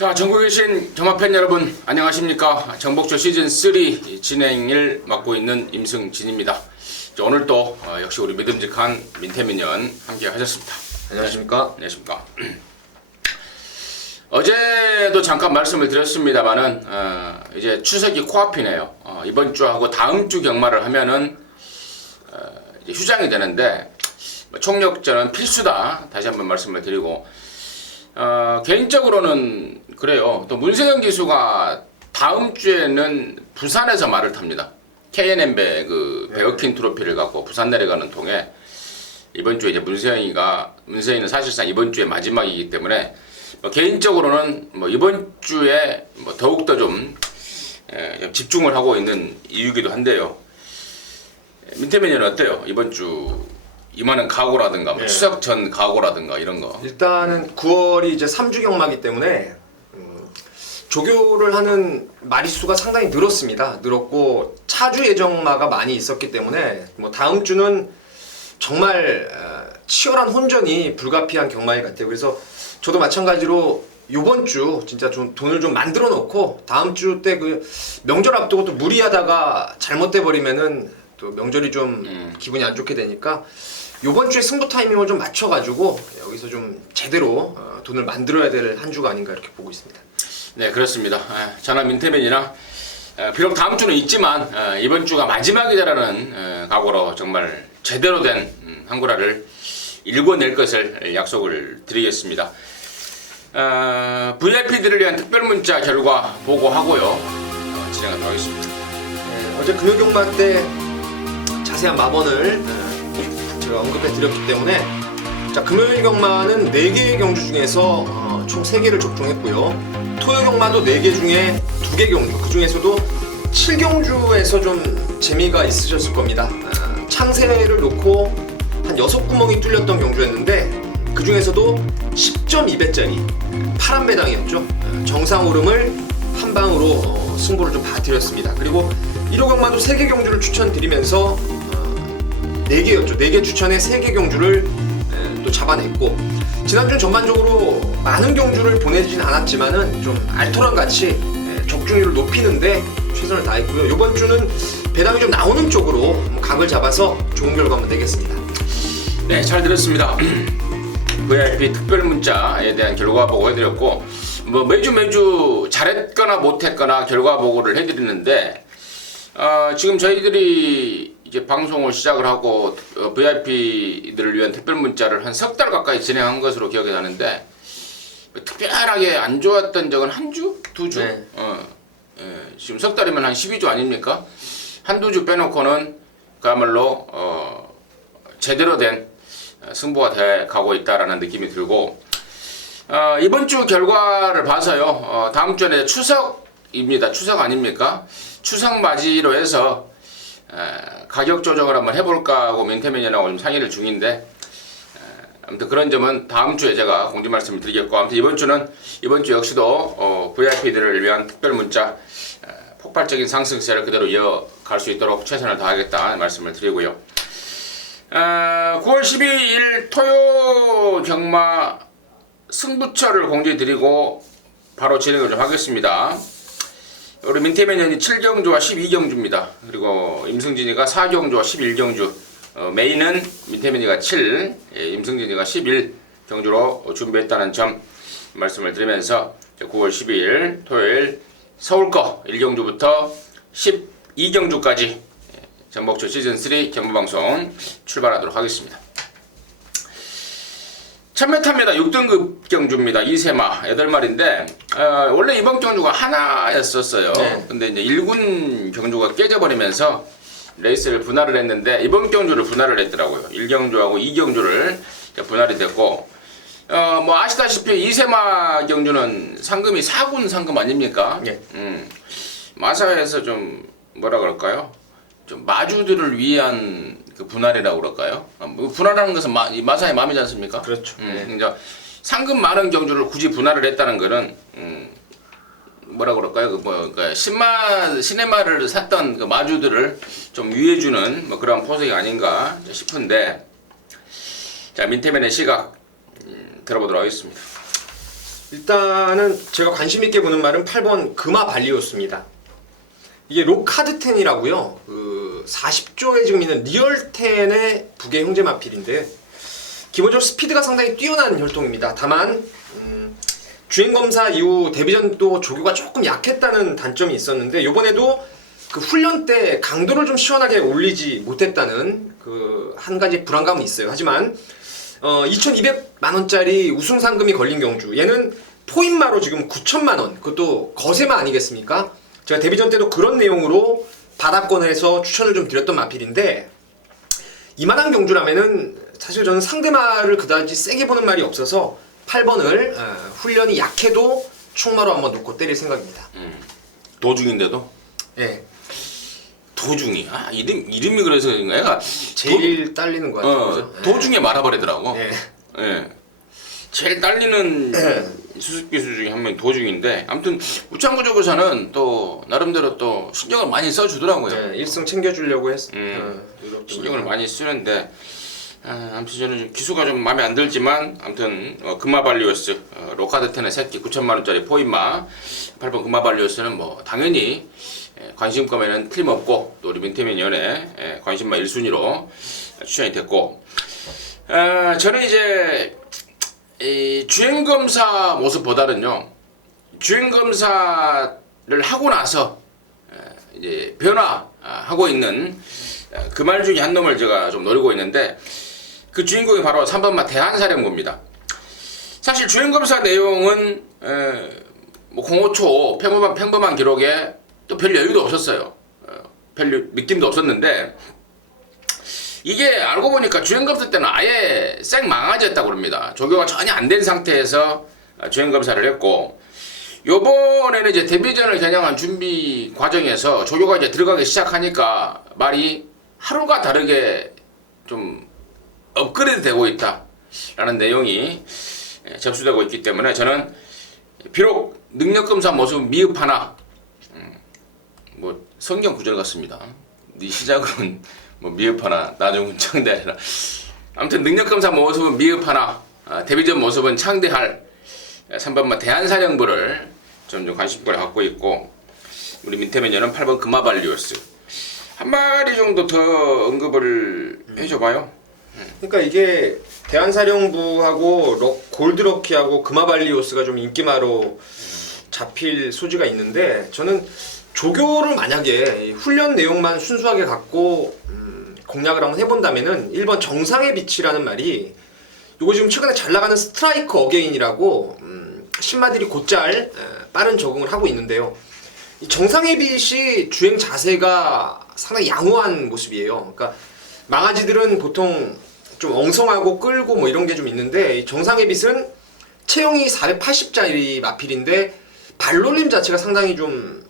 자, 전국에 계신 경마팬 여러분 안녕하십니까. 정복조 시즌3 진행을 맡고 있는 임승진입니다. 자, 오늘 또 역시 우리 믿음직한 민태민연 함께 하셨습니다. 안녕하십니까. 안녕하십니까. 어제도 잠깐 말씀을 드렸습니다만은 이제 추석이 코앞이네요. 이번 주하고 다음 주 경마를 하면은 이제 휴장이 되는데 총력전은 필수다. 다시 한번 말씀을 드리고 개인적으로는 그래요. 또 문세영 기수가 다음 주에는 부산에서 말을 탑니다. KNM배 그 베어킨 트로피를 갖고 부산 내려가는 통에 이번 주에 이제 문세영이는 사실상 이번 주에 마지막이기 때문에 개인적으로는 이번 주에 더욱더 좀 집중을 하고 있는 이유기도 한데요. 민태민은 어때요? 이번 주 이만한 각오라든가 추석 전 각오라든가 이런 거. 일단은 9월이 이제 3주 경마기 때문에 조교를 하는 마리수가 상당히 늘었고 차주 예정마가 많이 있었기 때문에 다음 주는 정말 치열한 혼전이 불가피한 경마일 같아요. 그래서 저도 마찬가지로 요번 주 진짜 좀 돈을 좀 만들어 놓고 다음 주 때 그 명절 앞두고 또 무리하다가 잘못돼 버리면은 또 명절이 좀 기분이 안 좋게 되니까 요번 주에 승부 타이밍을 좀 맞춰가지고 여기서 좀 제대로 돈을 만들어야 될 한 주가 아닌가 이렇게 보고 있습니다. 네, 그렇습니다. 저나 민태민이나 비록 다음 주는 있지만 이번 주가 마지막이다라는 각오로 정말 제대로 된 한구라를 일궈낼 것을 약속을 드리겠습니다. VIP들을 위한 특별 문자 결과 보고하고요. 진행하도록 하겠습니다. 네, 어제 금요경마 때 자세한 마번을 제가 언급해 드렸기 때문에 자, 금요일 경마는 4개의 경주 중에서 총 3개를 적중했고요. 토요 경마도 4개 중에 2개 경주, 그 중에서도 7경주에서 좀 재미가 있으셨을 겁니다. 창세를 놓고 한 6구멍이 뚫렸던 경주였는데 그 중에서도 10.2배짜리 파란 배당이었죠. 정상 오름을 한 방으로 승부를 좀 봐드렸습니다. 그리고 1호 경마도 3개 경주를 추천드리면서 4개였죠. 4개 추천에 3개 경주를 또 잡아냈고 지난주는 전반적으로 많은 경주를 보내진 않았지만은 좀 알토란 같이 적중률을 높이는데 최선을 다했고요. 이번 주는 배당이 좀 나오는 쪽으로 각을 잡아서 좋은 결과 한번 내겠습니다. 네, 잘 들었습니다. VIP 특별 문자에 대한 결과 보고 해드렸고 매주 잘했거나 못했거나 결과 보고를 해드리는데 지금 저희들이 이제 방송을 시작을 하고 VIP들을 위한 특별 문자를 한 석 달 가까이 진행한 것으로 기억이 나는데 특별하게 안 좋았던 적은 한 주? 2주? 네. 지금 석 달이면 한 12주 아닙니까? 한두 주 빼놓고는 그야말로 제대로 된 승부가 돼 가고 있다라는 느낌이 들고 이번 주 결과를 봐서요. 다음 주에 추석입니다. 추석 아닙니까? 추석 맞이로 해서 가격 조정을 한번 해볼까 하고 민태민이랑 오늘 상의를 중인데 아무튼 그런 점은 다음 주에 제가 공지 말씀을 드리겠고 아무튼 이번 주 역시도 VIP들을 위한 특별 문자 폭발적인 상승세를 그대로 이어갈 수 있도록 최선을 다하겠다 말씀을 드리고요. 9월 12일 토요 경마 승부처를 공지 드리고 바로 진행을 좀 하겠습니다. 우리 민태민이 7경주와 12경주입니다. 그리고 임승진이가 4경주와 11경주. 메인은 민태민이가 7, 임승진이가 11경주로 준비했다는 점 말씀을 드리면서 9월 12일 토요일 서울거 1경주부터 12경주까지 정복조 시즌3 경마방송 출발하도록 하겠습니다. 천메타입니다. 6등급 경주입니다. 2세마 8마리인데 원래 이번 경주가 하나였었어요. 네. 근데 이제 1군 경주가 깨져버리면서 레이스를 분할을 했는데 이번 경주를 분할을 했더라고요. 1경주하고 2경주를 분할이 됐고 아시다시피 2세마 경주는 상금이 4군 상금 아닙니까? 네. 마사에서 좀 뭐라 그럴까요? 좀 마주들을 위한 그 분할이라고 그럴까요? 분할하는 것은 마사의 마음이지 않습니까? 그렇죠. 이제 상금 많은 경주를 굳이 분할을 했다는 것은 뭐라 그럴까요? 그러니까 시네마를 샀던 그 마주들을 좀 위해주는 그런 포석이 아닌가 싶은데 자 민태맨의 시각 들어보도록 하겠습니다. 일단은 제가 관심 있게 보는 말은 8번 금화 발리오스입니다. 이게 로카드10이라고요. 그 40조에 지금 있는 리얼10의 북의 형제 마필인데 기본적으로 스피드가 상당히 뛰어난 혈통입니다. 다만 주행검사 이후 데뷔전도 조교가 조금 약했다는 단점이 있었는데 요번에도 그 훈련 때 강도를 좀 시원하게 올리지 못했다는 그 한 가지 불안감은 있어요. 하지만 2,200만 원짜리 우승 상금이 걸린 경주, 얘는 포인마로 지금 9천만 원, 그것도 거세마 아니겠습니까? 제가 데뷔전 때도 그런 내용으로 받았건 해서 추천을 좀 드렸던 마필인데 이만한 경주라면은 사실 저는 상대마를 그다지 세게 보는 말이 없어서 8번을 훈련이 약해도 충마로 한번 놓고 때릴 생각입니다. 도중인데도? 예. 도중이. 이름이 그래서 그런가? 얘가 제일 딸리는 것 같아요. 그죠? 도중에 말아버리더라고. 예. 예. 제일 딸리는 수습기수 중에 한 명이 도중인데, 아무튼 우창구조교사는 또 나름대로 또 신경을 많이 써주더라고요. 예, 1승 챙겨주려고 신경을 많이 쓰는데, 아무튼 저는 좀 기수가 좀 마음에 안 들지만, 아무튼 금마발리오스 로카드10의 새끼 9천만 원짜리 포인마 8번 금마발리오스는 뭐 당연히 관심검에는 틀림없고, 또 우리 민태민위원회 관심마 1순위로 추천이 됐고, 저는 이제 이 주행검사 모습보다는요, 주행검사를 하고 나서 이제 변화하고 있는 그 말 중에 한 놈을 제가 좀 노리고 있는데, 그 주인공이 바로 3번마 대한사령부입니다. 사실 주행검사 내용은 뭐 05초 평범한 기록에 또 별 여유도 없었어요. 별 느낌도 없었는데, 이게 알고 보니까 주행검사 때는 아예 생 망아지였다고 그럽니다. 조교가 전혀 안 된 상태에서 주행검사를 했고, 요번에는 이제 데뷔전을 겨냥한 준비 과정에서 조교가 이제 들어가기 시작하니까 말이 하루가 다르게 좀 업그레이드 되고 있다 라는 내용이 접수되고 있기 때문에, 저는 비록 능력검사 모습은 미흡하나, 뭐 성경 구절 같습니다. 네 시작은 뭐 미흡하나 나중은 창대하라. 아무튼 능력검사 모습은 미흡하나 데뷔전 모습은 창대할 3번마 대한사령부를 좀 관심을 갖고 있고, 우리 민태면녀는 8번 금마발리오스 한 마리 정도 더 언급을 해줘봐요. 그러니까 이게 대한사령부하고 골드럭키하고 금화발리오스가 좀 인기마로 잡힐 소지가 있는데, 저는 조교를 만약에 훈련 내용만 순수하게 갖고 공략을 한번 해본다면은 1번 정상의 빛이라는 말이, 요거 지금 최근에 잘 나가는 스트라이크 어게인이라고 신마들이 곧잘 빠른 적응을 하고 있는데요. 이 정상의 빛이 주행 자세가 상당히 양호한 모습이에요. 그러니까 망아지들은 보통 좀 엉성하고 끌고 뭐 이런 게 좀 있는데, 이 정상의 빛은 체형이 480짜리 마필인데 발놀림 자체가 상당히 좀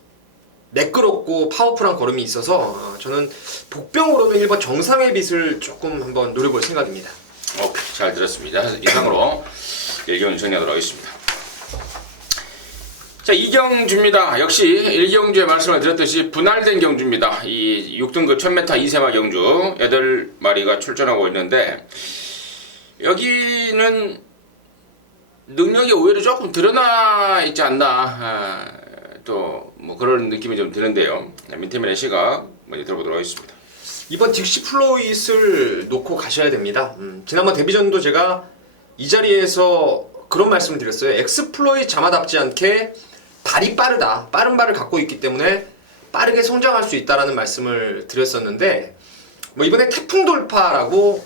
매끄럽고 파워풀한 걸음이 있어서 저는 복병으로는 1번 정상의 빛을 조금 한번 노려볼 생각입니다. 오케이, 잘 들었습니다. 이상으로 1경주 정리하도록 하겠습니다. 자, 2경주입니다. 역시 1경주에 말씀을 드렸듯이 분할된 경주입니다. 이 6등급 1000m 2세마 경주 8마리가 출전하고 있는데, 여기는 능력이 오히려 조금 드러나 있지 않나, 또 뭐 그런 느낌이 좀 드는데요. 민태민의 시각 먼저 들어보도록 하겠습니다. 이번 딕시 플로잇을 놓고 가셔야 됩니다. 지난번 데뷔전도 제가 이 자리에서 그런 말씀을 드렸어요. 엑스플로잇 자마답지 않게 발이 빠르다, 빠른 발을 갖고 있기 때문에 빠르게 성장할 수 있다라는 말씀을 드렸었는데, 뭐 이번에 태풍 돌파라고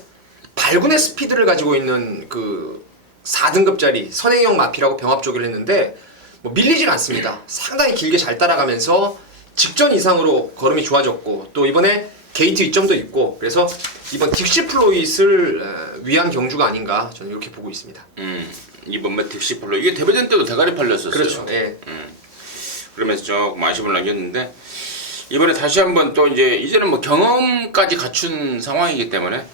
발군의 스피드를 가지고 있는 그 4등급짜리 선행형 마피라고 병합조기를 했는데, 뭐 밀리질 않습니다. 상당히 길게 잘 따라가면서 직전 이상으로 걸음이 좋아졌고, 또 이번에 게이트 이점도 있고, 그래서 이번 딕시 플로잇을 위한 경주가 아닌가 저는 이렇게 보고 있습니다. 이번 딕시 플로잇, 이게 데뷔전 때도 대가리 팔렸었어요. 그렇죠. 예. 그러면서 조금 아쉬움을 남겼는데, 이번에 다시 한번 또 이제는 뭐 경험까지 갖춘 상황이기 때문에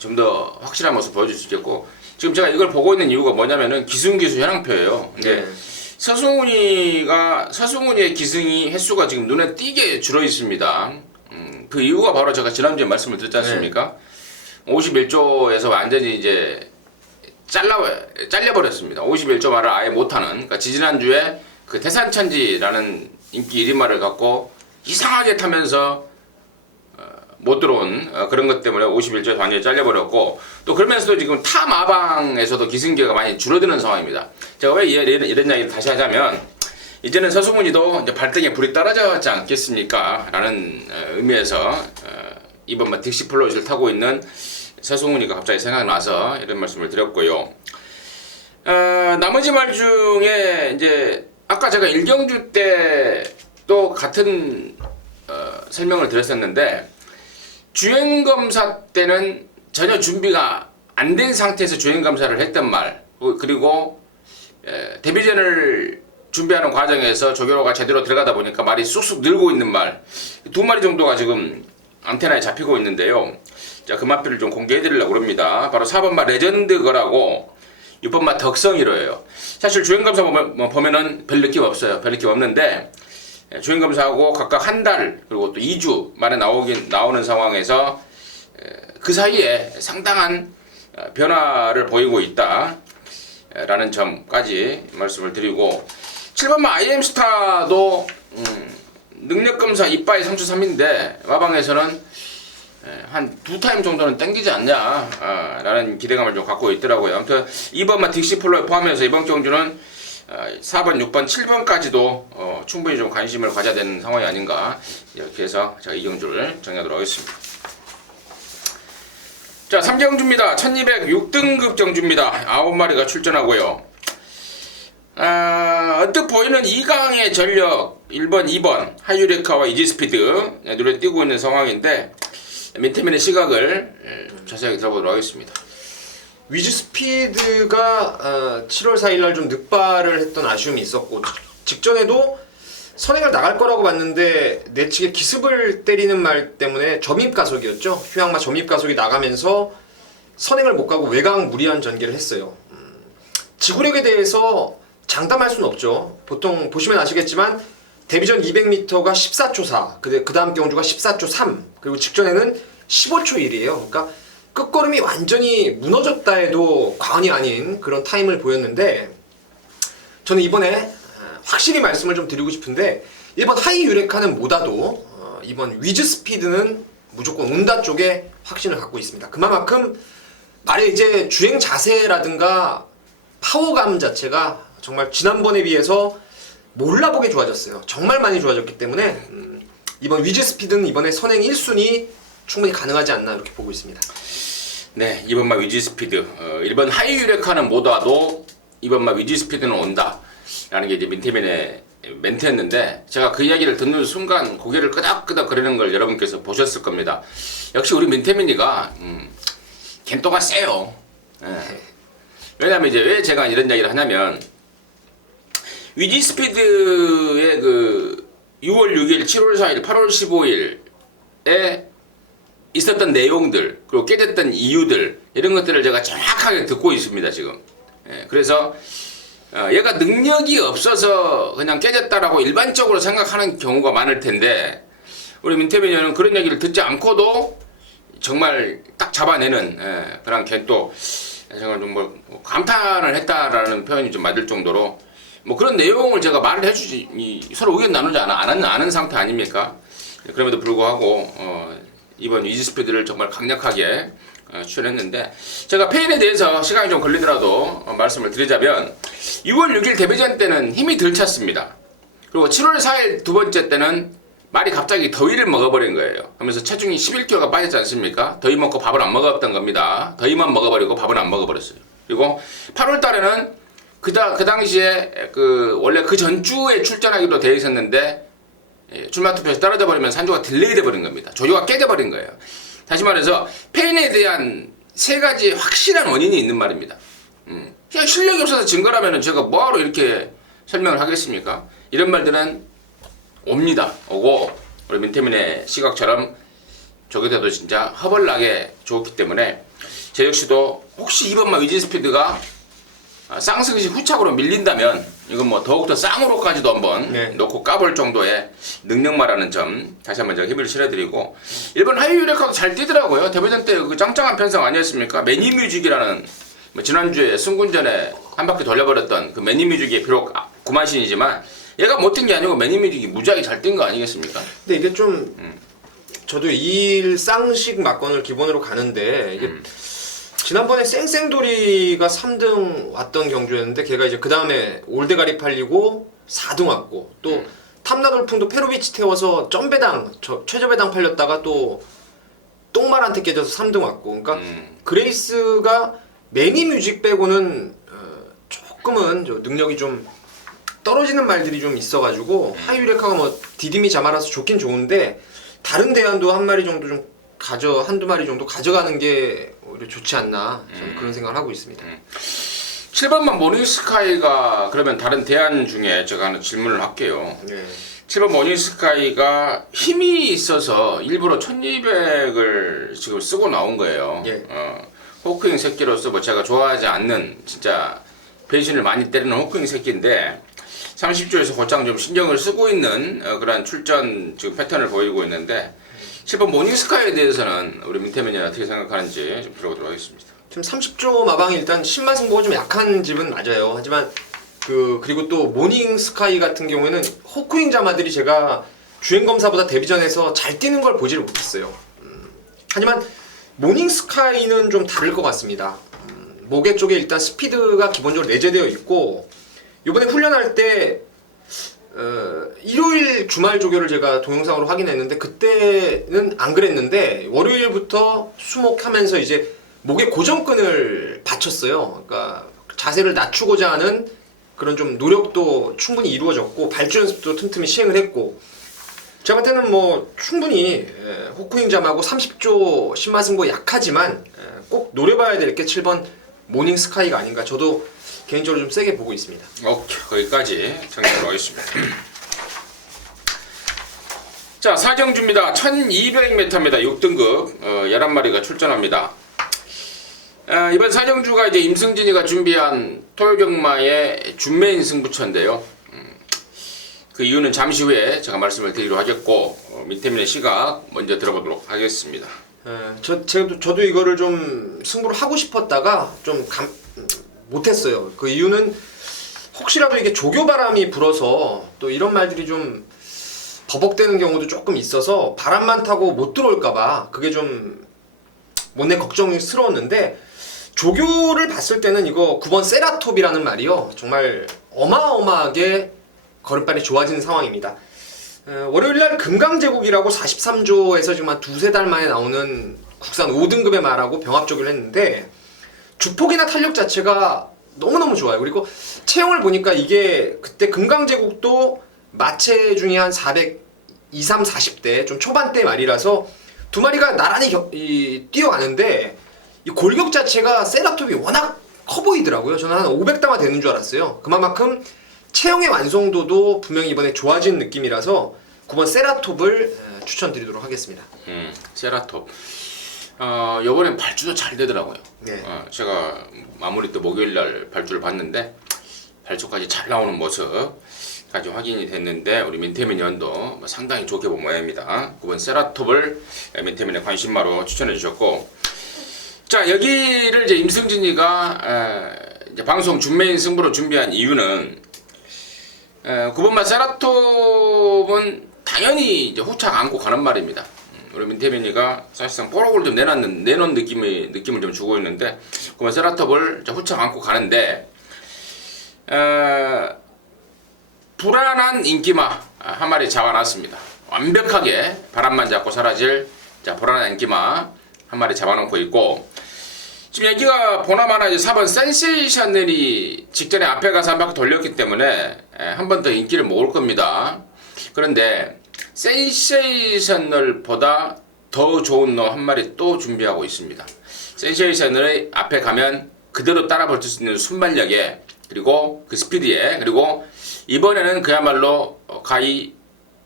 좀 더 확실한 모습 보여줄 수 있겠고, 지금 제가 이걸 보고 있는 이유가 뭐냐면은 기승기수 현황표예요. 근데 서승훈이의 기승이 횟수가 지금 눈에 띄게 줄어 있습니다. 그 이유가 바로 제가 지난주에 말씀을 드렸지 않습니까? 51조에서 완전히 이제 잘려버렸습니다. 51.5를 아예 못하는. 그러니까 지지난주에 그 태산천지라는 인기 1인마를 갖고 이상하게 타면서 못 들어온 그런 것 때문에 51조에 완전히 잘려버렸고, 또 그러면서도 지금 타 마방에서도 기승기가 많이 줄어드는 상황입니다. 제가 왜 이런 이야기를 다시 하자면, 이제는 서승훈이도 이제 발등에 불이 떨어졌지 않겠습니까? 라는 의미에서 이번 딕시 플롯을 타고 있는 서승훈이가 갑자기 생각나서 이런 말씀을 드렸고요. 나머지 말 중에 이제 아까 제가 일경주 때 또 같은 설명을 드렸었는데, 주행검사 때는 전혀 준비가 안 된 상태에서 주행검사를 했던 말, 그리고 데뷔전을 준비하는 과정에서 조교로가 제대로 들어가다 보니까 말이 쑥쑥 늘고 있는 말, 두 마리 정도가 지금 안테나에 잡히고 있는데요. 자, 그 마표를 좀 공개해 드리려고 합니다. 바로 4번마 레전드 거라고 6번마 덕성이로예요. 사실 주행검사 보면은 별 느낌 없어요. 별 느낌 없는데, 주행검사하고 각각 한 달 그리고 또 2주 만에 나오는 상황에서 그 사이에 상당한 변화를 보이고 있다 라는 점까지 말씀을 드리고, 7번마 IM스타도 능력검사 이빠이 3.3인데 마방에서는 한 2타임 정도는 땡기지 않냐 라는 기대감을 좀 갖고 있더라고요. 아무튼 2번마 딕시 폴로에 포함해서 이번 경주는 4번, 6번, 7번까지도 충분히 좀 관심을 가져야 되는 상황이 아닌가, 이렇게 해서 제가 이 경주를 정리하도록 하겠습니다. 자, 3경주입니다. 1206등급 경주입니다. 9마리가 출전하고요. 언뜻 보이는 2강의 전력 1번, 2번 하이유레카와 이지스피드 눈에 띄고 있는 상황인데, 민태민의 시각을 자세하게 들어보도록 하겠습니다. 위즈스피드가 7월 4일날 좀 늑발을 했던 아쉬움이 있었고, 직전에도 선행을 나갈 거라고 봤는데 내측에 기습을 때리는 말 때문에 점입가속이었죠. 휴양마 점입가속이 나가면서 선행을 못 가고 외곽 무리한 전개를 했어요. 지구력에 대해서 장담할 수는 없죠. 보통 보시면 아시겠지만 데뷔전 200m가 14초 4, 그 다음 경주가 14초 3, 그리고 직전에는 15초 1이에요. 그러니까 끝걸음이 완전히 무너졌다 해도 과언이 아닌 그런 타임을 보였는데, 저는 이번에 확실히 말씀을 좀 드리고 싶은데, 1번 하이 유레카는 못와도 이번 위즈 스피드는 무조건 온다 쪽에 확신을 갖고 있습니다. 그만큼 말의 이제 주행 자세라든가 파워감 자체가 정말 지난번에 비해서 몰라보게 좋아졌어요. 정말 많이 좋아졌기 때문에 이번 위즈 스피드는 이번에 선행 1순위 충분히 가능하지 않나 이렇게 보고 있습니다. 네, 2번마 위지스피드, 1번 하이유레카는 못 와도 2번마 위지스피드는 온다 라는 게 이제 민태민의 멘트였는데, 제가 그 이야기를 듣는 순간 고개를 끄덕끄덕 거리는 걸 여러분께서 보셨을 겁니다. 역시 우리 민태민이가 겐또가 세요. 왜냐면 이제 왜 제가 이런 이야기를 하냐면, 위지스피드의 그 6월 6일, 7월 4일, 8월 15일에 있었던 내용들, 그리고 깨졌던 이유들, 이런 것들을 제가 정확하게 듣고 있습니다, 지금. 그래서 얘가 능력이 없어서 그냥 깨졌다라고 일반적으로 생각하는 경우가 많을 텐데, 우리 민태민 의원은 그런 얘기를 듣지 않고도 정말 딱 잡아내는 그런 겐또, 정말 좀 감탄을 했다라는 표현이 좀 맞을 정도로 그런 내용을 제가 말을 해주지, 서로 의견 나누지 않은 상태 아닙니까? 그럼에도 불구하고 이번 위즈스피드를 정말 강력하게 추천했는데, 제가 페인에 대해서 시간이 좀 걸리더라도 말씀을 드리자면, 6월 6일 데뷔전 때는 힘이 덜 찼습니다. 그리고 7월 4일 두 번째 때는 말이 갑자기 더위를 먹어버린 거예요. 그러면서 체중이 11kg가 빠졌지 않습니까? 더위 먹고 밥을 안 먹었던 겁니다. 더위만 먹어버리고 밥은 안 먹어버렸어요. 그리고 8월 달에는 그 당시에 원래 그 전주에 출전하기로 되어 있었는데, 출마 투표에서 떨어져 버리면 산조가 딜레이 돼 버린 겁니다. 조조가 깨져 버린 거예요. 다시 말해서 페인에 대한 세 가지 확실한 원인이 있는 말입니다. 그냥 실력이 없어서 진 거라면 제가 뭐하러 이렇게 설명을 하겠습니까? 이런 말들은 옵니다. 오고, 우리 민태민의 시각처럼 저기서도 진짜 허벌나게 좋았기 때문에, 제 역시도 혹시 2번마 위즈스피드가 쌍승시 후착으로 밀린다면 이건 더욱더 쌍으로까지도 한번 놓고 까볼 정도의 능력마라는 점 다시 한번 제가 힘을 실어드리고, 1번 하이유레카도 잘 뛰더라고요. 데뷔전 때 그 짱짱한 편성 아니었습니까? 매니뮤직이라는 뭐 지난주에 승군전에 한 바퀴 돌려버렸던 그 매니뮤직이 비록 구만신이지만 얘가 못 뛴 게 아니고 매니뮤직이 무지하게 잘 뛴 거 아니겠습니까? 근데 이게 좀 저도 2일 쌍식 막건을 기본으로 가는데 이게 지난번에 쌩쌩돌이가 3등 왔던 경주였는데 걔가 이제 그 다음에 올드가리 팔리고 4등 왔고 또 탐나돌풍도 페로비치 태워서 점배당 최저배당 팔렸다가 또 똥말한테 깨져서 3등 왔고 그러니까 그레이스가 매니뮤직 빼고는 조금은 저 능력이 좀 떨어지는 말들이 좀 있어가지고 하이유레카가 뭐 디딤이 자말아서 좋긴 좋은데 다른 대안도 한 마리 정도 좀 한두 마리 정도 가져가는 게 오히려 좋지 않나 저는 그런 생각을 하고 있습니다. 7번만 모닝스카이가 그러면 다른 대안 중에 제가 하나 질문을 할게요. 네. 7번 모닝스카이가 힘이 있어서 일부러 1200을 지금 쓰고 나온 거예요. 예. 호크잉 새끼로서 뭐 제가 좋아하지 않는 진짜 배신을 많이 때리는 호크잉 새끼인데 30조에서 곧장 좀 신경을 쓰고 있는 그런 출전 지금 패턴을 보이고 있는데 7번 모닝스카이에 대해서는 우리 민태민이 어떻게 생각하는지 좀 들어보도록 하겠습니다. 지금 30조 마방이 일단 10만 승부가 좀 약한 집은 맞아요. 하지만 그리고 또 모닝스카이 같은 경우에는 호크잉 자마들이 제가 주행검사보다 데뷔전에서 잘 뛰는 걸 보지를 못했어요. 하지만 모닝스카이는 좀 다를 것 같습니다. 목에 쪽에 일단 스피드가 기본적으로 내재되어 있고 이번에 훈련할 때 일요일 주말 조교를 제가 동영상으로 확인했는데 그때는 안 그랬는데 월요일부터 수목하면서 이제 목에 고정끈을 받쳤어요. 그러니까 자세를 낮추고자 하는 그런 좀 노력도 충분히 이루어졌고 발주 연습도 틈틈이 시행을 했고 제가 볼 때는 뭐 충분히 호크잉잠하고 30조 10만 승부 약하지만 꼭 노려봐야 될 게 7번 모닝스카이가 아닌가 저도 개인적으로 좀 세게 보고 있습니다. 오케이, 거기까지 정리하도록 하겠습니다. 자, 사정주입니다. 1200m입니다. 6등급 11마리가 출전합니다. 이번 사정주가 이제 임승진이가 준비한 토요경마의 준메인 승부처인데요. 그 이유는 잠시 후에 제가 말씀을 드리도록 하겠고 민태민의 시각 먼저 들어보도록 하겠습니다. 저도 이거를 좀 승부를 하고 싶었다가 좀 못했어요. 그 이유는 혹시라도 이게 조교바람이 불어서 또 이런 말들이 좀 버벅대는 경우도 조금 있어서 바람만 타고 못 들어올까봐 그게 좀 못내 걱정스러웠는데 조교를 봤을 때는 이거 9번 세라톱이라는 말이요 정말 어마어마하게 걸음발이 좋아지는 상황입니다. 월요일날 금강제국이라고 43조에서 지금 한 두세 달 만에 나오는 국산 5등급의 말하고 병합조교를 했는데 주폭이나 탄력 자체가 너무너무 좋아요. 그리고 체형을 보니까 이게 그때 금강제국도 마체 중에 한 400, 23, 40대 좀 초반대 말이라서 두 마리가 나란히 뛰어가는데 이 골격 자체가 세라톱이 워낙 커 보이더라고요. 저는 한 500담아 되는 줄 알았어요. 그만큼 체형의 완성도도 분명히 이번에 좋아진 느낌이라서 9번 세라톱을 추천드리도록 하겠습니다. 세라톱. 요번엔 발주도 잘 되더라고요. 네. 제가 마무리 또 목요일날 발주를 봤는데 발주까지 잘 나오는 모습까지 확인이 됐는데 우리 민태민 연도 상당히 좋게 본 모양입니다. 9번 세라톱을 민태민의 관심마로 추천해 주셨고 자 여기를 이제 임승진이가 이제 방송 준메인 승부로 준비한 이유는 9번마 세라톱은 당연히 이제 후착 안고 가는 말입니다. 우리 민태민이가 사실상 뽀록을 좀 내놓은 느낌을 좀 주고 있는데 그러면 세라톱을 후착 안고 가는데 불안한 인기마 한 마리 잡아놨습니다. 완벽하게 바람만 잡고 사라질 불안한 인기마 한 마리 잡아놓고 있고 지금 여기가 보나마나 이제 4번 센세이셔널이 직전에 앞에 가서 한 바퀴 돌렸기 때문에 한 번 더 인기를 모을 겁니다. 그런데 센세이셔널보다 더 좋은 놈 한 마리 또 준비하고 있습니다. 센세이셔널이 앞에 가면 그대로 따라 버틸 수 있는 순발력에 그리고 그 스피드에 그리고 이번에는 그야말로 가히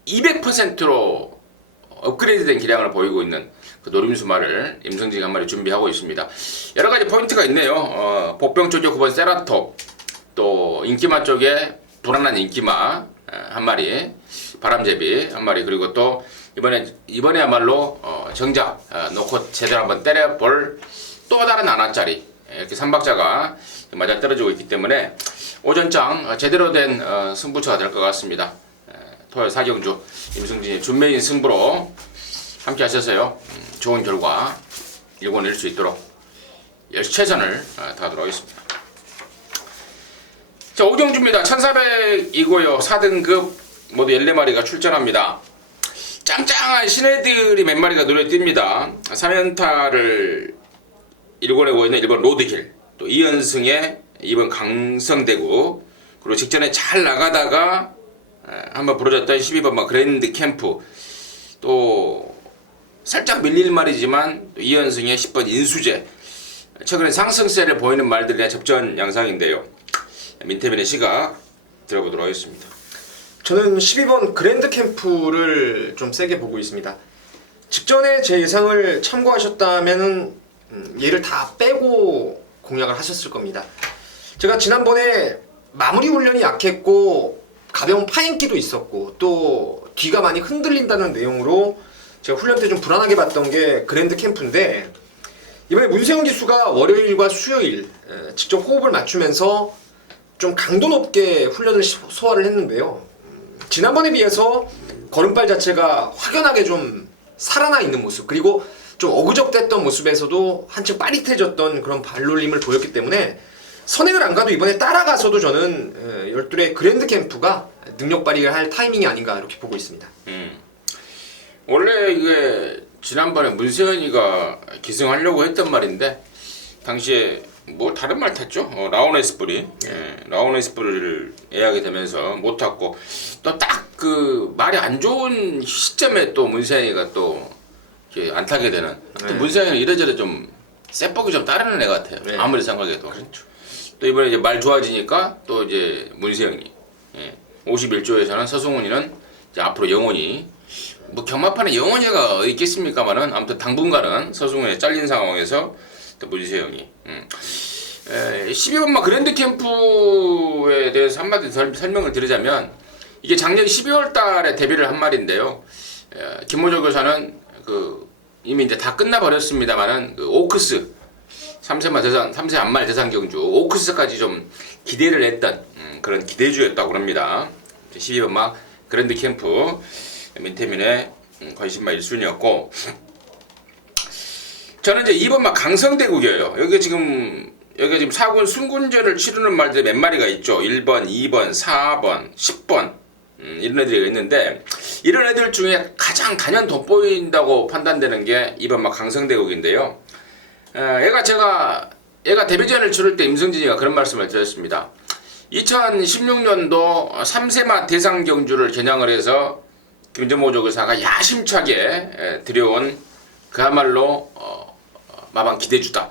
200%로 업그레이드된 기량을 보이고 있는 그 노림수마를 임승진 한 마리 준비하고 있습니다. 여러 가지 포인트가 있네요. 복병 쪽에 9번 세라톱, 또 인기마 쪽에 불안한 인기마 한 마리, 바람제비 한 마리, 그리고 또 이번에야말로 정작 놓고 제대로 한번 때려볼 또 다른 하나짜리 이렇게 3박자가 맞아떨어지고 있기 때문에 오전장 제대로 된 승부처가 될 것 같습니다. 토요일 4경주 임승진이 준메인 승부로 함께 하셔서요. 좋은 결과 일궈낼 수 있도록 최선을 다하도록 하겠습니다. 자, 5경주입니다. 1400이고요. 4등급 모두 14마리가 출전합니다. 짱짱한 신애들이 몇 마리가 눈에 띕니다. 3연타를 일궈내고 있는 1번 로드길, 또 2연승에 2번 강성대구, 그리고 직전에 잘 나가다가 한번 부러졌던 12번 그랜드 캠프, 또 살짝 밀릴 말이지만 2연승에 10번 인수제, 최근에 상승세를 보이는 말들의 접전 양상인데요. 민태민의 시각 들어보도록 하겠습니다. 저는 12번 그랜드 캠프를 좀 세게 보고 있습니다. 직전에 제 예상을 참고하셨다면은 얘를 다 빼고 공략을 하셨을 겁니다. 제가 지난번에 마무리 훈련이 약했고 가벼운 파인기도 있었고 또 뒤가 많이 흔들린다는 내용으로 제가 훈련 때 좀 불안하게 봤던 게 그랜드 캠프인데, 이번에 문세영 기수가 월요일과 수요일 직접 호흡을 맞추면서 좀 강도 높게 훈련을 소화를 했는데요. 지난번에 비해서 걸음발 자체가 확연하게 좀 살아나 있는 모습, 그리고 좀 어그적됐던 모습에서도 한층 빠릿해졌던 그런 발놀림을 보였기 때문에 선행을 안 가도 이번에 따라가서도 저는 열둘의 그랜드 캠프가 능력 발휘를 할 타이밍이 아닌가 이렇게 보고 있습니다. 원래 이게 지난번에 문세현이가 기승하려고 했던 말인데 당시에 뭐 다른 말 탔죠. 라오네스뿔이 라오네스뿔을 예약이 되면서 못 탔고, 또 딱 그 말이 안 좋은 시점에 또 문세현이가 또 안 타게 되는. 또 문세현이는 이래저래 좀 쎄뻑이 좀 따르는 애 같아요. 네. 아무리 생각해도. 그렇죠. 또 이번에 이제 말 좋아지니까 또 이제 문세영이 51조에서는 서승훈이는 이제 앞으로 영원히, 뭐 경마판에 영원히가 어디 있겠습니까만은 아무튼 당분간은 서승훈이 잘린 상황에서 또 문세영이 12번 그랜드 캠프에 대해서 한마디 설명을 드리자면, 이게 작년 12월 달에 데뷔를 한 말인데요. 김모조 교사는 이미 이제 다 끝나버렸습니다만은 오크스 3세 안말 대상 경주 오크스까지 좀 기대를 했던 그런 기대주였다고 합니다. 12번 그랜드 캠프 민태민의 관심마 1순위였고, 저는 이제 2번 강성대국이에요. 여기가 지금 4군 순군전을 치르는 말들이 몇 마리가 있죠. 1번, 2번, 4번, 10번 이런 애들이 있는데, 이런 애들 중에 가장 단연 돋보인다고 판단되는 게 2번 강성대국인데요. 얘가 데뷔전을 치를 때 임승진이가 그런 말씀을 드렸습니다. 2016년도 3세마 대상 경주를 겨냥을 해서 김정모 조교사가 야심차게 들여온 그야말로 마방 기대주다.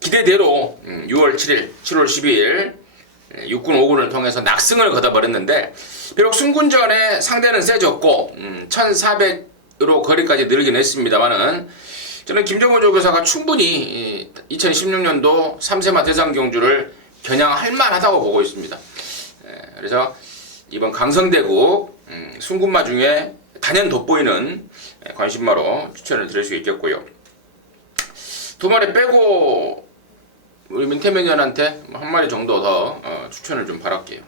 기대대로 6월 7일, 7월 12일 6군, 5군을 통해서 낙승을 거둬버렸는데, 비록 순군전에 상대는 세졌고 1400으로 거리까지 늘긴 했습니다만은, 저는 김정호 조교사가 충분히 2016년도 3세마 대상 경주를 겨냥할 만하다고 보고 있습니다. 그래서 이번 강성대국 순군마 중에 단연 돋보이는 관심마로 추천을 드릴 수 있겠고요. 두 마리 빼고 우리 민태명년한테 한 마리 정도 더 추천을 좀 바랄게요.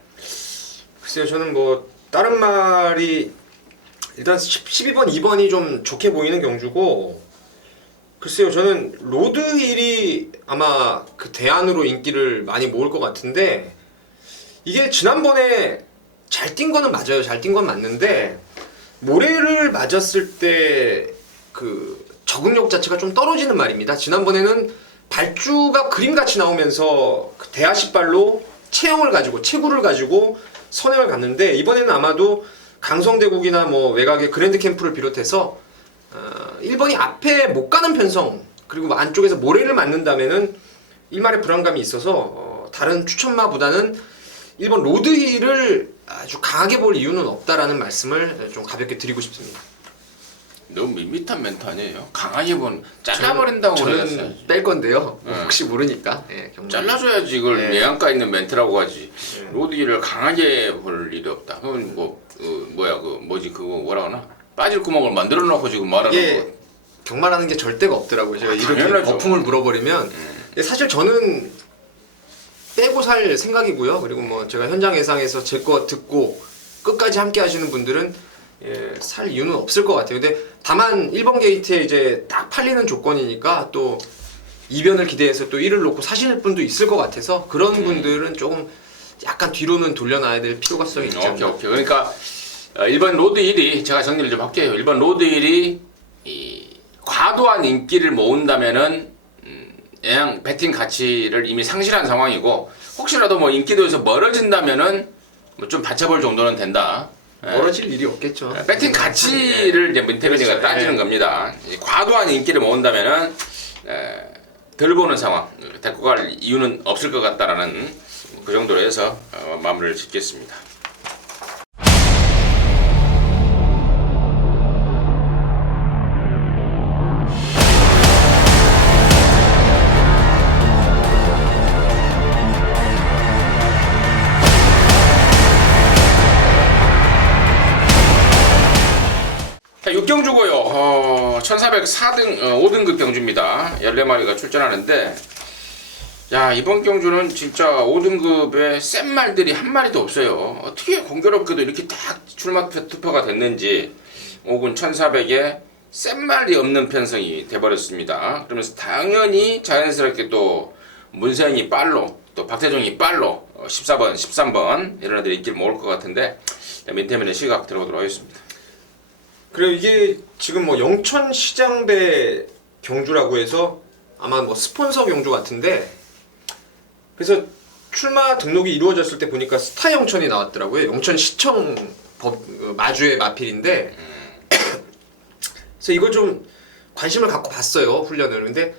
글쎄요, 저는 뭐 다른 말이 일단 12번, 2번이 좀 좋게 보이는 경주고, 글쎄요, 저는 로드힐이 아마 그 대안으로 인기를 많이 모을 것 같은데, 이게 지난번에 잘 뛴 거는 맞아요. 잘 뛴 건 맞는데 모래를 맞았을 때 그 적응력 자체가 좀 떨어지는 말입니다. 지난번에는 발주가 그림같이 나오면서 그 대하십발로 체형을 가지고 체구를 가지고 선행을 갔는데, 이번에는 아마도 강성대국이나 뭐 외곽의 그랜드 캠프를 비롯해서 1번이 앞에 못 가는 편성, 그리고 안쪽에서 모래를 맞는다면은 일말의 불안감이 있어서 다른 추천마보다는 1번 로드힐을 아주 강하게 볼 이유는 없다라는 말씀을 좀 가볍게 드리고 싶습니다. 너무 밋밋한 멘트 아니에요? 강하게 잘라버린다고 그랬어요. 저는 뺄 건데요. 혹시 모르니까. 잘라줘야지. 이걸 예안가 있는 멘트라고 하지. 로드힐을 강하게 볼 일이 없다. 그건 뭐라 하나? 빠질 구멍을 만들어 놓고 지금 말하는 거. 경마라는 게 절대가 없더라고요. 제가 이렇게 당연하죠. 거품을 물어버리면 사실 저는 빼고 살 생각이고요. 그리고 뭐 제가 현장 예상에서 제 거 듣고 끝까지 함께 하시는 분들은 살 이유는 없을 것 같아요. 근데 다만 1번 게이트에 이제 딱 팔리는 조건이니까 또 이변을 기대해서 또 1을 놓고 사시는 분도 있을 것 같아서 그런 분들은 조금 약간 뒤로는 돌려놔야 될 필요성이 있지 않나. 오케이. 그러니까 1번 로드 1이 제가 정리를 좀 할게요. 1번 로드 1이 과도한 인기를 모은다면은 예양 배팅 가치를 이미 상실한 상황이고 혹시라도 뭐 인기도에서 멀어진다면은 뭐 좀 받쳐볼 정도는 된다. 멀어질 일이 없겠죠. 배팅 가치를 이제 민태빈이가 그렇죠. 따지는 겁니다. 과도한 인기를 모은다면은 덜 보는 상황, 데리고 갈 이유는 없을 것 같다라는 그 정도로 해서 마무리를 짓겠습니다. 자, 6경주고요. 1404등 5등급 경주입니다. 14마리가 출전하는데 야, 이번 경주는 진짜 5등급에 센 말들이 한 마리도 없어요. 어떻게 공교롭게도 이렇게 딱 출마 투표가 됐는지 5군 1400에 센 말이 없는 편성이 돼버렸습니다. 그러면서 당연히 자연스럽게 또 문세영이 빨로 또 박태종이 빨로 14번, 13번 이런 애들이 인기를 모을 것 같은데 민태민의 시각 들어보도록 하겠습니다. 그리고 이게 지금 뭐 영천시장배 경주라고 해서 아마 뭐 스폰서 경주 같은데 그래서 출마 등록이 이루어졌을 때 보니까 스타 영천이 나왔더라고요. 영천시청 마주의 마필인데 그래서 이걸 좀 관심을 갖고 봤어요. 훈련을. 근데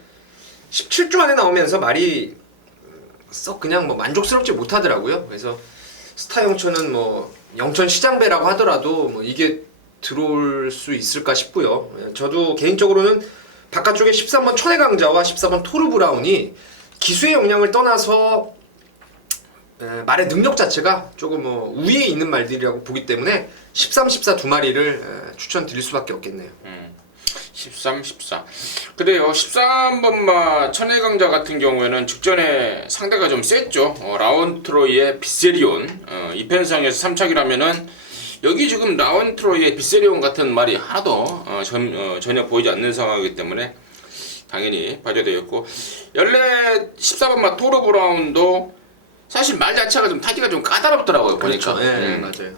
17주 만에 나오면서 말이 썩 그냥 뭐 만족스럽지 못하더라고요. 그래서 스타 영천은 뭐 영천시장배라고 하더라도 뭐 이게 들어올 수 있을까 싶고요. 저도 개인적으로는 바깥쪽에 13번 천혜강자와 14번 토르브라운이 기수의 역량을 떠나서 말의 능력 자체가 조금 뭐 우위에 있는 말들이라고 보기 때문에 13, 14 두 마리를 추천드릴 수밖에 없겠네요. 13, 14. 그래요. 13번마 천혜강자 같은 경우에는 직전에 상대가 좀 셌죠. 라운트로이의 비세리온. 이 편성에서 3착이라면은 여기 지금 라운트로이의 비세리온 같은 말이 하나도 전혀 보이지 않는 상황이기 때문에 당연히 봐줘야 되겠고 14번마 토르 브라운도 사실 말 자체가 좀 타기가 좀 까다롭더라고요. 그렇죠. 보니까. 맞아요.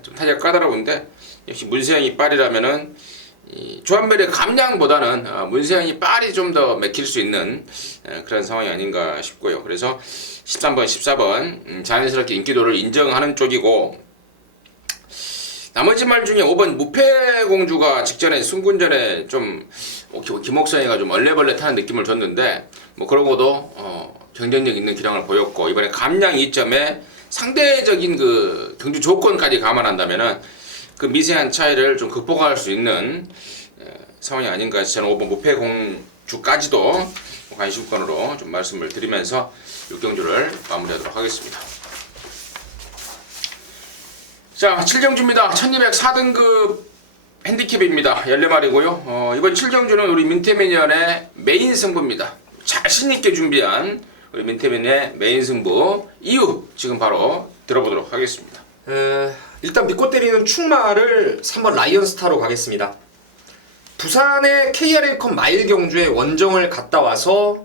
좀 타기가 까다로운데 역시 문세영이 빨이라면은 조한별의 감량보다는 문세영이 빨이 좀 더 맥힐 수 있는 그런 상황이 아닌가 싶고요. 그래서 13번, 14번 자연스럽게 인기도를 인정하는 쪽이고 나머지 말 중에 5번 무패공주가 직전에 승군전에 좀 김옥선이가 좀 얼레벌레 타는 느낌을 줬는데 뭐 그러고도 경쟁력 있는 기량을 보였고 이번에 감량 2점에 상대적인 그 경주 조건까지 감안한다면은 그 미세한 차이를 좀 극복할 수 있는 상황이 아닌가 해서 저는 5번 무패공주까지도 관심권으로 좀 말씀을 드리면서 6경주를 마무리하도록 하겠습니다. 자, 7경주입니다. 1204등급 핸디캡입니다. 14마리고요. 이번 7경주는 우리 민태민연의 메인 승부입니다. 자신있게 준비한 우리 민태민의 메인 승부 이유 지금 바로 들어보도록 하겠습니다. 일단 믿고 때리는 충마를 3번 라이언스타로 가겠습니다. 부산의 KRA컵 마일 경주에 원정을 갔다 와서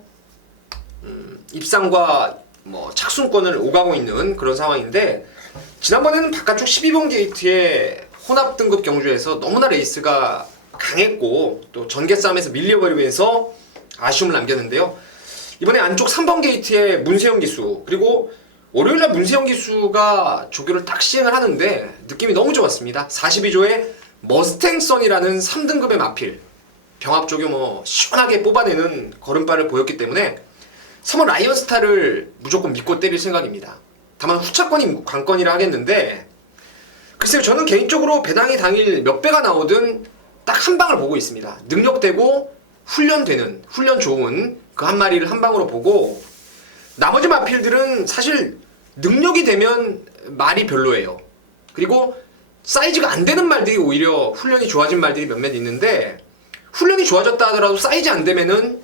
입상과 뭐 착순권을 오가고 있는 그런 상황인데 지난번에는 바깥쪽 12번 게이트의 혼합 등급 경주에서 너무나 레이스가 강했고 또 전개 싸움에서 밀려버리면서 아쉬움을 남겼는데요. 이번에 안쪽 3번 게이트의 문세영 기수 그리고 월요일날 문세영 기수가 조교를 딱 시행을 하는데 느낌이 너무 좋았습니다. 42조의 머스탱선이라는 3등급의 마필 병합 조교 뭐 시원하게 뽑아내는 걸음발을 보였기 때문에 3번 라이언스타를 무조건 믿고 때릴 생각입니다. 다만 후차권이 관건이라 하겠는데 글쎄요 저는 개인적으로 배당이 당일 몇 배가 나오든 딱 한 방을 보고 있습니다. 능력되고 훈련되는 훈련 좋은 그 한 마리를 한 방으로 보고 나머지 마필들은 사실 능력이 되면 말이 별로예요. 그리고 사이즈가 안 되는 말들이 오히려 훈련이 좋아진 말들이 몇몇 있는데 훈련이 좋아졌다 하더라도 사이즈 안 되면은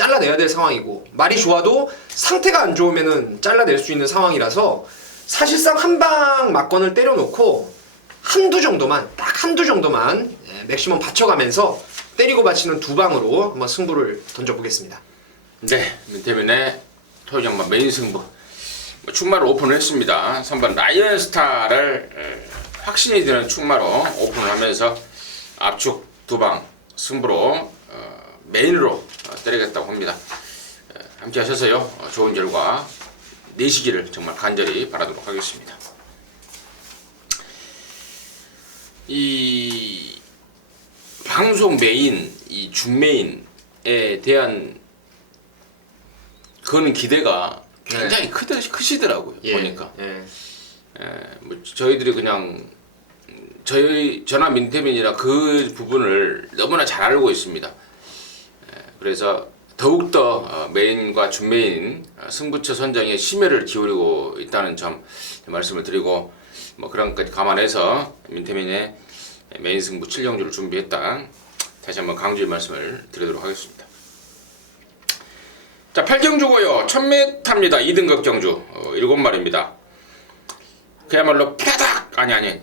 잘라내야 될 상황이고 말이 좋아도 상태가 안 좋으면은 잘라낼 수 있는 상황이라서 사실상 한 방 막건을 때려놓고 한두 정도만 딱 한두 정도만 맥시멈 받쳐가면서 때리고 받치는 두 방으로 한번 승부를 던져보겠습니다. 네, 민태민의 토요정마 메인 승부 축마를 오픈을 했습니다. 3번 라이언스타를 확신이 드는 축마로 오픈을 하면서 압축 두 방 승부로 메인으로 때리겠다고 합니다. 함께 하셔서요 좋은 결과 내시기를 정말 간절히 바라도록 하겠습니다. 이 방송 메인, 이 준메인에 대한 그거는 기대가 굉장히 크시더라고요. 보니까. 뭐 저희들이 그냥 저나 민태민이라 그 부분을 너무나 잘 알고 있습니다. 그래서 더욱더 메인과 준메인 승부처 선정에 심혈을 기울이고 있다는 점 말씀을 드리고 뭐 그런 것까지 감안해서 민태민의 메인 승부 7경주를 준비했다. 다시 한번 강조의 말씀을 드리도록 하겠습니다. 자, 8경주고요. 1000m입니다. 2등급 경주 7마리입니다. 그야말로 파닥 아니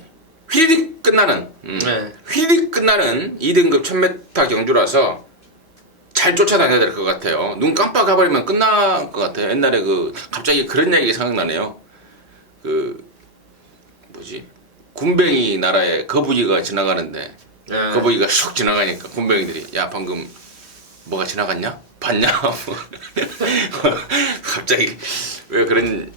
휘리릭 끝나는 휘리릭 끝나는 2등급 1000m 경주라서 잘 쫓아다녀야 될 것 같아요. 눈 깜빡해버리면 끝날 것 같아요. 옛날에 갑자기 그런 얘기 생각나네요. 군뱅이 나라에 거북이가 지나가는데 거북이가 슉 지나가니까 군뱅이들이 야 방금 뭐가 지나갔냐? 봤냐? 갑자기 왜 그런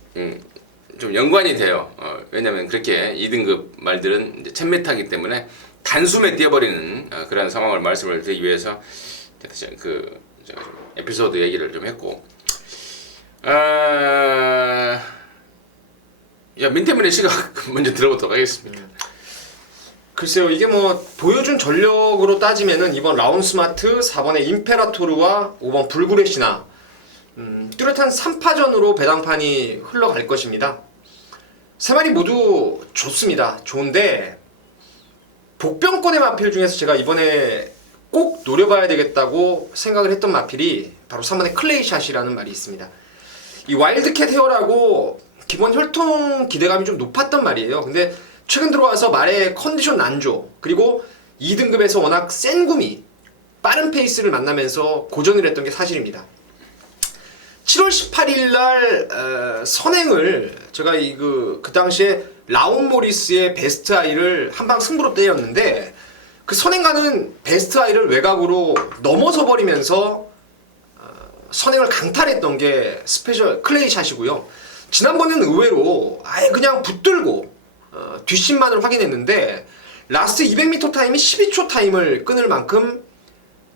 좀 연관이 돼요. 왜냐면 그렇게 2등급 말들은 이제 1000m이기 때문에 단숨에 뛰어버리는 그런 상황을 말씀을 드리기 위해서 제가 좀 에피소드 얘기를 좀 했고, 민태민의 시각 먼저 들어보도록 하겠습니다. 글쎄요, 이게 뭐 보여준 전력으로 따지면은 이번 라운스마트, 4번의 임페라토르와 5번 불굴의 신화 뚜렷한 3파전으로 배당판이 흘러갈 것입니다. 세 마리 모두 좋습니다. 좋은데 복병권의 마필 중에서 제가 이번에 꼭 노려봐야 되겠다고 생각을 했던 마필이 바로 3번의 클레이샷이라는 말이 있습니다. 이 와일드캣 헤어라고 기본 혈통 기대감이 좀 높았단 말이에요. 근데 최근 들어와서 말의 컨디션 난조, 그리고 2등급에서 워낙 센 구미, 빠른 페이스를 만나면서 고전을 했던 게 사실입니다. 7월 18일 날 선행을 제가 그 당시에 라온 모리스의 베스트 아이를 한방 승부로 때렸는데 그 선행가는 베스트 아이를 외곽으로 넘어서 버리면서 선행을 강탈했던 게 스페셜 클레이샷이고요. 지난번에는 의외로 아예 그냥 붙들고 뒷심만을 확인했는데 라스트 200m 타임이 12초 타임을 끊을 만큼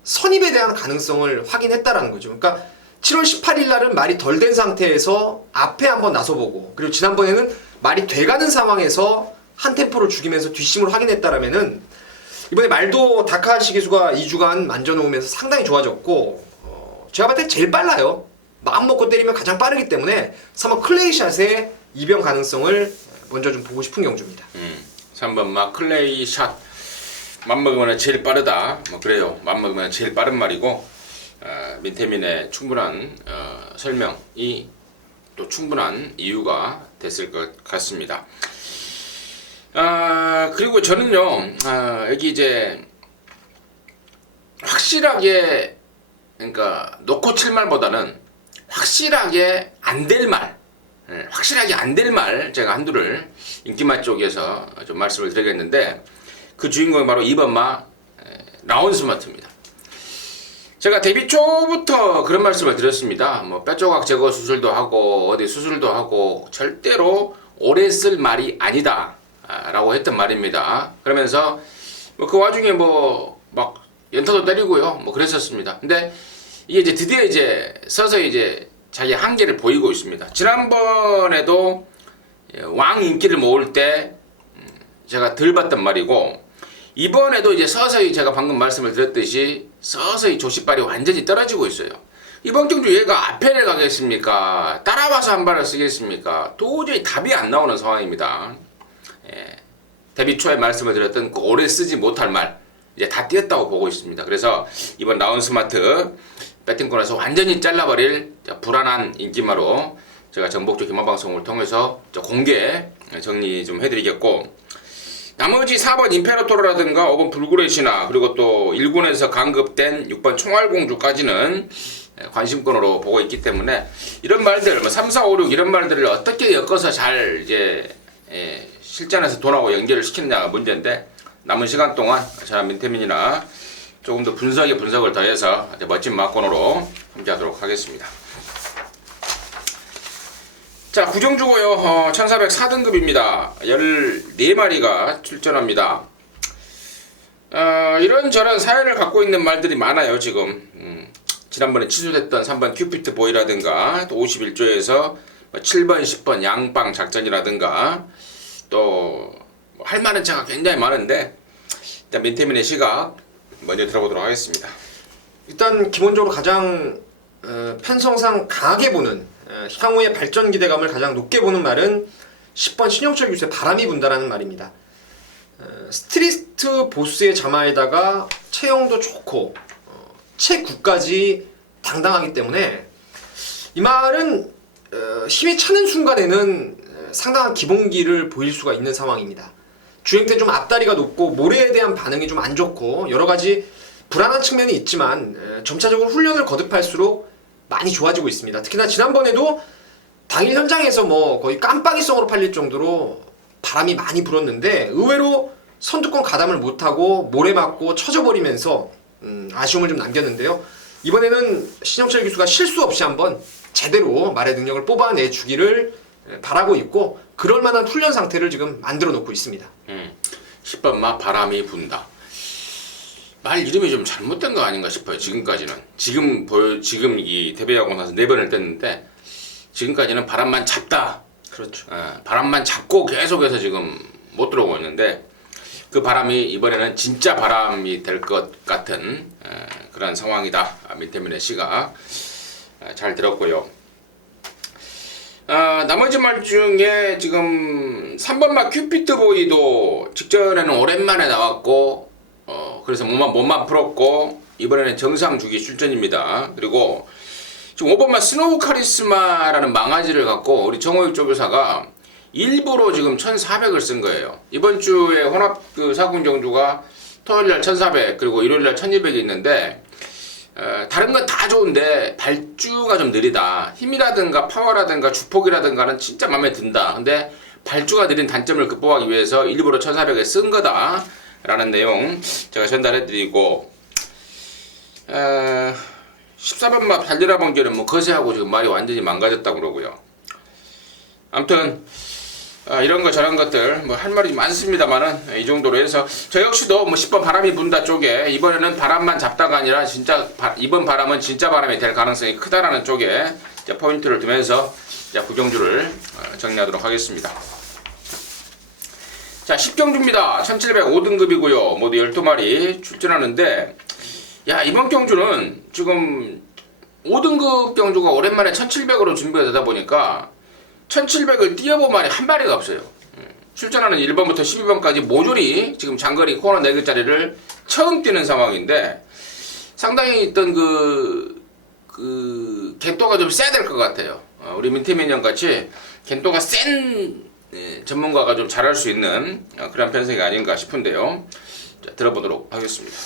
선입에 대한 가능성을 확인했다라는 거죠. 그러니까 7월 18일 날은 말이 덜 된 상태에서 앞에 한번 나서보고, 그리고 지난번에는 말이 돼가는 상황에서 한 템포를 죽이면서 뒷심을 확인했다라면은 이번에 말도 다카하시 기수가 2주간 만져놓으면서 상당히 좋아졌고, 제가 봤을 때 제일 빨라요. 마음 먹고 때리면 가장 빠르기 때문에 3번 클레이샷의 이변 가능성을 먼저 좀 보고 싶은 경주입니다. 3번 마클레이 샷 맘먹으면 제일 빠르다. 뭐 그래요. 맘먹으면 제일 빠른 말이고, 민태민의 충분한 설명이 또 충분한 이유가 됐을 것 같습니다. 그리고 저는요, 여기 이제 확실하게, 그러니까 놓고 칠 말보다는 확실하게 안 될 말, 확실하게 안 될 말 제가 한두를 인기맛 쪽에서 좀 말씀을 드리겠는데, 그 주인공이 바로 2번 마 라운스마트입니다. 제가 데뷔 초부터 그런 말씀을 드렸습니다. 뭐 뼈조각 제거 수술도 하고 어디 수술도 하고 절대로 오래 쓸 말이 아니다 라고 했던 말입니다. 그러면서 뭐 그 와중에 뭐 막 연타도 때리고요, 뭐 그랬었습니다. 근데 이게 이제 드디어 이제 서서히 이제 자기 한계를 보이고 있습니다. 지난번에도 왕 인기를 모을 때 제가 덜 봤던 말이고, 이번에도 이제 서서히 제가 방금 말씀을 드렸듯이 서서히 조시발이 완전히 떨어지고 있어요. 이번 경주 얘가 앞에를 가겠습니까? 따라와서 한 발을 쓰겠습니까? 도저히 답이 안 나오는 상황입니다. 데뷔 초에 말씀을 드렸던 그 오래 쓰지 못할 말 이제 다 뛰었다고 보고 있습니다. 그래서 이번 라운스마트 배팅권에서 완전히 잘라버릴 불안한 인기마로 제가 전복주 기마방송을 통해서 공개 정리 좀 해드리겠고, 나머지 4번 임페라토르라든가 5번 불그레시나 그리고 또 1군에서 강급된 6번 총알공주까지는 관심권으로 보고 있기 때문에 이런 말들, 뭐 3, 4, 5, 6 이런 말들을 어떻게 엮어서 잘 이제 실전에서 돈하고 연결을 시키느냐가 문제인데, 남은 시간 동안 저랑 민태민이나 조금 더 분석을 더해서 멋진 막권으로 함께하도록 하겠습니다. 자, 구정주고요. 1404등급입니다. 14마리가 출전합니다. 이런저런 사연을 갖고 있는 말들이 많아요, 지금. 지난번에 취소됐던 3번 큐피트 보이라든가, 또 51조에서 7번, 10번 양빵 작전이라든가, 또 할 만한 차가 굉장히 많은데, 일단 민태민의 시각 먼저 들어보도록 하겠습니다. 일단 기본적으로 가장 편성상 강하게 보는, 향후의 발전 기대감을 가장 높게 보는 말은 10번 신영철 교수의 바람이 분다라는 말입니다. 스트리트 보스의 자마에다가 체형도 좋고 체구까지 당당하기 때문에 이 말은 힘이 차는 순간에는 상당한 기본기를 보일 수가 있는 상황입니다. 주행 때 좀 앞다리가 높고 모래에 대한 반응이 좀 안 좋고 여러 가지 불안한 측면이 있지만 점차적으로 훈련을 거듭할수록 많이 좋아지고 있습니다. 특히나 지난번에도 당일 현장에서 뭐 거의 깜빡이성으로 팔릴 정도로 바람이 많이 불었는데 의외로 선두권 가담을 못하고 모래 맞고 쳐져버리면서 아쉬움을 좀 남겼는데요. 이번에는 신영철 기수가 실수 없이 한번 제대로 말의 능력을 뽑아내주기를 바라고 있고, 그럴 만한 훈련 상태를 지금 만들어 놓고 있습니다. 10번 마 바람이 분다. 말 이름이 좀 잘못된 거 아닌가 싶어요. 지금까지는. 지금 이 데뷔하고 나서 4번을 뗐는데, 지금까지는 바람만 잡다. 그렇죠. 바람만 잡고 계속해서 지금 못 들어오고 있는데, 그 바람이 이번에는 진짜 바람이 될 것 같은 그런 상황이다. 민태민의 시각 잘 들었고요. 나머지 말 중에 지금 3번마 큐피트 보이도 직전에는 오랜만에 나왔고, 그래서 몸만 풀었고, 이번에는 정상 주기 출전입니다. 그리고 지금 5번마 스노우 카리스마라는 망아지를 갖고 우리 정호익 조교사가 일부러 지금 1400을 쓴 거예요. 이번 주에 혼합 사군 경주가 토요일날 1400 그리고 일요일날 1200이 있는데, 다른 건 다 좋은데 발주가 좀 느리다. 힘이라든가 파워라든가 주폭이라든가는 진짜 마음에 든다. 근데 발주가 느린 단점을 극복하기 위해서 일부러 1400에 쓴 거다 라는 내용 제가 전달해 드리고, 14번마 달리라 번개는 뭐 거세하고 지금 말이 완전히 망가졌다고 그러고요. 아무튼 이런 거 저런 것들 뭐 할 말이 많습니다만은 이 정도로 해서 저 역시도 뭐 10번 바람이 분다 쪽에 이번에는 바람만 잡다가 아니라 진짜 이번 바람은 진짜 바람이 될 가능성이 크다라는 쪽에 이제 포인트를 두면서 이제 구경주를 정리하도록 하겠습니다. 자, 10경주입니다. 1705등급이고요. 모두 12마리 출전하는데, 야, 이번 경주는 지금 5등급 경주가 오랜만에 1700으로 준비가 되다 보니까 1700을 뛰어본 말이 한 마리가 없어요. 출전하는 1번부터 12번까지 모조리 지금 장거리 코너 4개짜리를 처음 뛰는 상황인데, 상당히 있던 그 겐토가 좀 세야 될 것 같아요. 우리 민태민 형 같이 겐토가 센 전문가가 좀 잘할 수 있는 그런 편성이 아닌가 싶은데요. 자, 들어보도록 하겠습니다.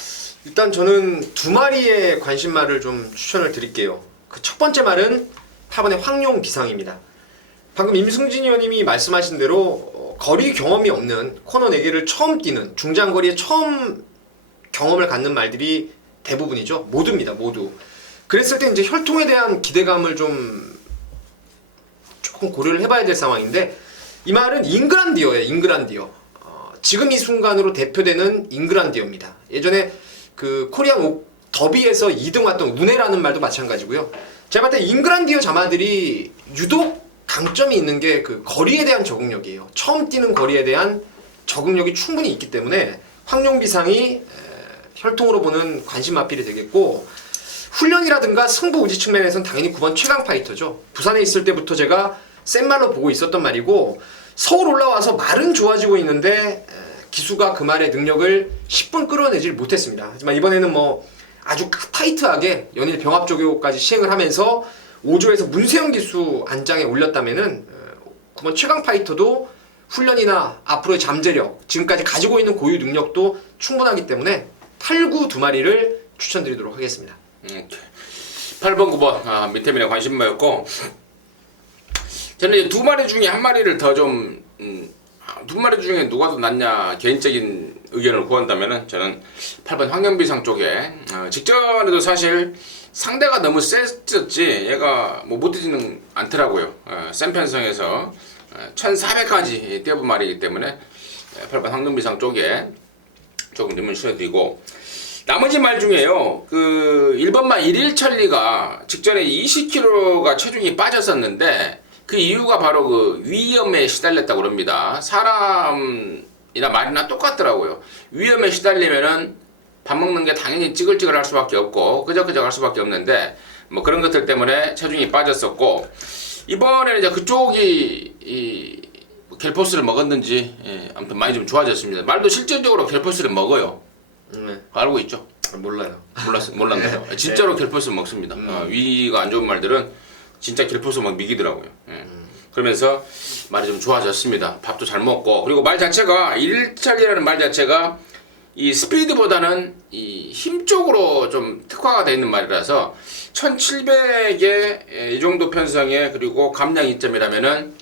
일단 저는 2마리의 관심말을 좀 추천을 드릴게요. 그 첫 번째 말은 8번의 황룡 비상입니다. 방금 임승진 의원님이 말씀하신 대로 거리 경험이 없는 코너 4개를 처음 뛰는, 중장거리에 처음 경험을 갖는 말들이 대부분이죠. 모두입니다. 모두. 그랬을 때 이제 혈통에 대한 기대감을 조금 고려를 해봐야 될 상황인데, 이 말은 잉그란디어예요. 잉그란디어. 지금 이 순간으로 대표되는 잉그란디어입니다. 예전에 그 코리안 더비에서 2등 왔던 우네라는 말도 마찬가지고요. 제가 봤을 때 잉그란디어 자마들이 유독 강점이 있는 게 그 거리에 대한 적응력이에요. 처음 뛰는 거리에 대한 적응력이 충분히 있기 때문에 황룡비상이 혈통으로 보는 관심 마필이 되겠고, 훈련이라든가 승부 의지 측면에서는 당연히 9번 최강 파이터죠. 부산에 있을 때부터 제가 센 말로 보고 있었던 말이고, 서울 올라와서 말은 좋아지고 있는데 기수가 그 말의 능력을 10분 끌어내질 못했습니다. 하지만 이번에는 뭐 아주 타이트하게 연일 병합 조교까지 시행을 하면서 5조에서 문세영 기수 안장에 올렸다면은 9번 최강 파이터도 훈련이나 앞으로의 잠재력, 지금까지 가지고 있는 고유 능력도 충분하기 때문에 8, 9 두 마리를 추천드리도록 하겠습니다. 8번, 9번 민태민의 관심모였고, 저는 이제 두 마리 중에 한 마리를 더 좀 두 마리 중에 누가 더 낫냐 개인적인 의견을 구한다면은 저는 8번 황영비상 쪽에 직전에도 사실 상대가 너무 셌었지 얘가 뭐 못되지는 않더라고요. 센 편성에서 1400까지 뛰어본 말이기 때문에 8번 황영비상 쪽에 조금 님을 쉬어드리고, 나머지 말 중에요, 그 1번만 1일천리가 직전에 20kg가 체중이 빠졌었는데 그 이유가 바로 그 위염에 시달렸다고 그럽니다. 사람이나 말이나 똑같더라고요. 위염에 시달리면은 밥 먹는 게 당연히 찌글찌글 할 수밖에 없고 끄적끄적 할 수밖에 없는데 뭐 그런 것들 때문에 체중이 빠졌었고, 이번에는 이제 그쪽이 이 갤포스를 먹었는지 아무튼 많이 좀 좋아졌습니다. 말도 실질적으로 갤포스를 먹어요. 알고 있죠? 몰라요. 몰랐나요? 진짜로 갤포스 먹습니다. 위가 안 좋은 말들은 진짜 갤포스 막 미기더라고요. 그러면서 말이 좀 좋아졌습니다. 밥도 잘 먹고, 그리고 말 자체가 1일짜리라는 말 자체가 이 스피드보다는 이 힘 쪽으로 좀 특화가 되어 있는 말이라서 1700의 이 정도 편성에 그리고 감량 이점이라면은